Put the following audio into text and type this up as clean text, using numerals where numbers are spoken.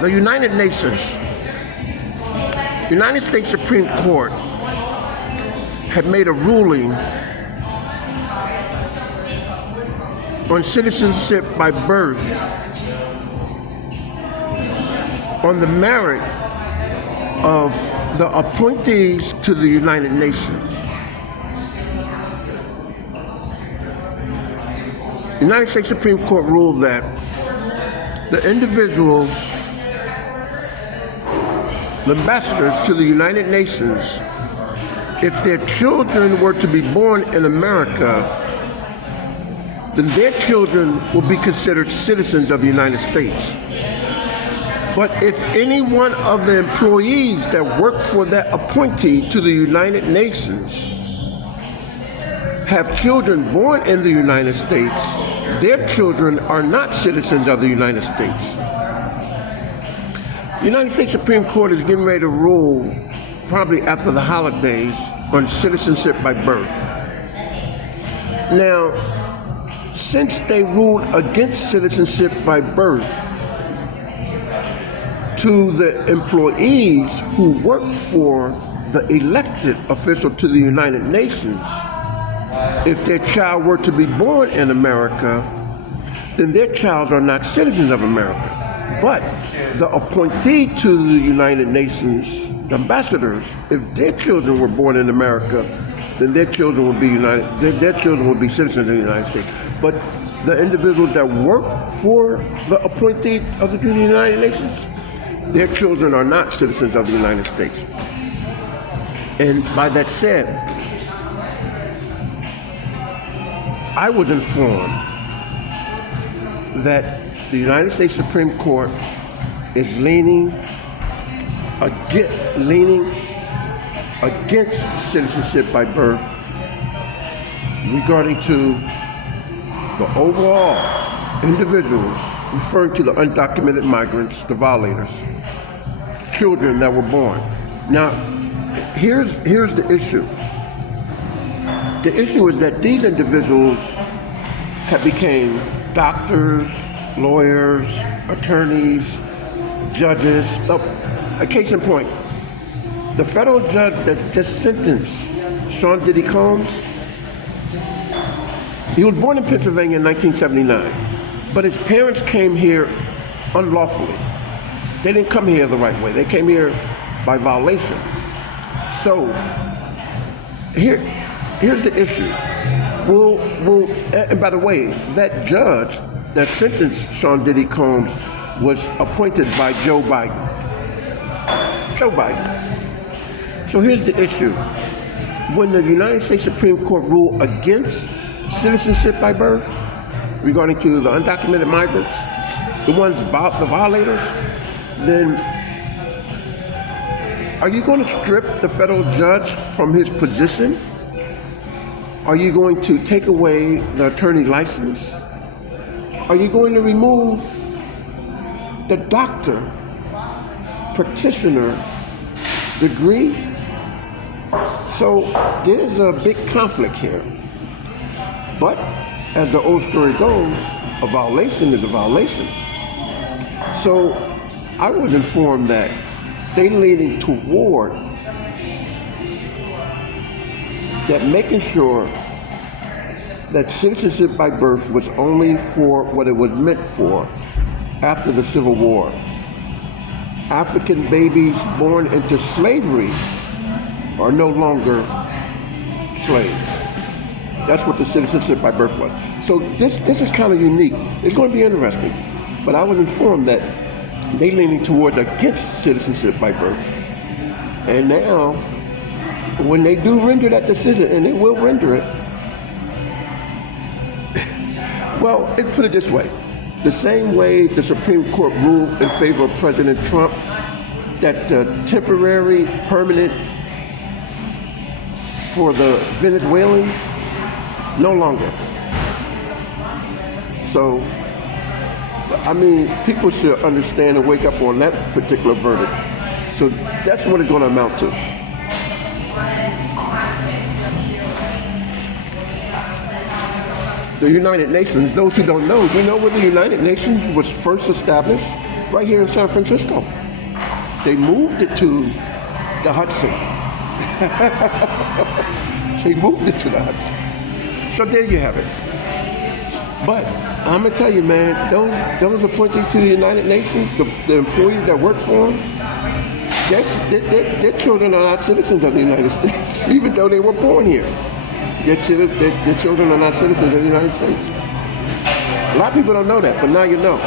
The United Nations, United States Supreme Court had made a ruling on citizenship by birth on the merit of the appointees to the United Nations. The United States Supreme Court ruled that the individuals, the ambassadors to the United Nations, if their children were to be born in America, then their children will be considered citizens of the United States. But if any one of the employees that work for that appointee to the United Nations have children born in the United States, their children are not citizens of the United States. The United States Supreme Court is getting ready to rule, probably after the holidays, on citizenship by birth. Now, since they ruled against citizenship by birth to the employees who work for the elected official to the United Nations, if their child were to be born in America, then their child are not citizens of America. But the appointee to the United Nations, the ambassadors, if their children were born in America, then their children would be their children would be citizens of the United States. But the individuals that work for the appointee of the United Nations, their children are not citizens of the United States. And by that said, I was informed that the United States Supreme Court is leaning against citizenship by birth regarding to the overall individuals, referring to the undocumented migrants, the violators, children that were born. Now, here's the issue. The issue is that these individuals have become doctors, lawyers, attorneys, judges. A case in point, the federal judge that just sentenced Sean Diddy Combs, he was born in Pennsylvania in 1979, but his parents came here unlawfully. They didn't come here the right way. They came here by violation. So here's the issue. And by the way, that judge that sentenced Sean Diddy Combs was appointed by Joe Biden. Joe Biden. So here's the issue. When the United States Supreme Court ruled against citizenship by birth regarding to the undocumented migrants, the violators, then are you going to strip the federal judge from his position? Are you going to take away the attorney license? Are you going to remove the doctor, practitioner degree? So there's a big conflict here. But as the old story goes, a violation is a violation. So I was informed that they're leaning toward that, making sure that citizenship by birth was only for what it was meant for after the Civil War. African babies born into slavery are no longer slaves. That's what the citizenship by birth was. So this is kind of unique. It's going to be interesting. But I was informed that they're leaning towards against citizenship by birth. And now, when they do render that decision, and they will render it, well, let's put it this way. The same way the Supreme Court ruled in favor of President Trump that the temporary, permanent for the Venezuelans, no longer. So, I mean, people should understand and wake up on that particular verdict. So that's what it's going to amount to. The United Nations, those who don't know, do you know where the United Nations was first established? right here in San Francisco. They moved it to the Hudson. They moved it to the Hudson. So there you have it. But I'm gonna tell you, man, those appointees to the United Nations, the employees that work for them, their children are not citizens of the United States, even though they were born here. Their children are not citizens of the United States. A lot of people don't know that, but now you know.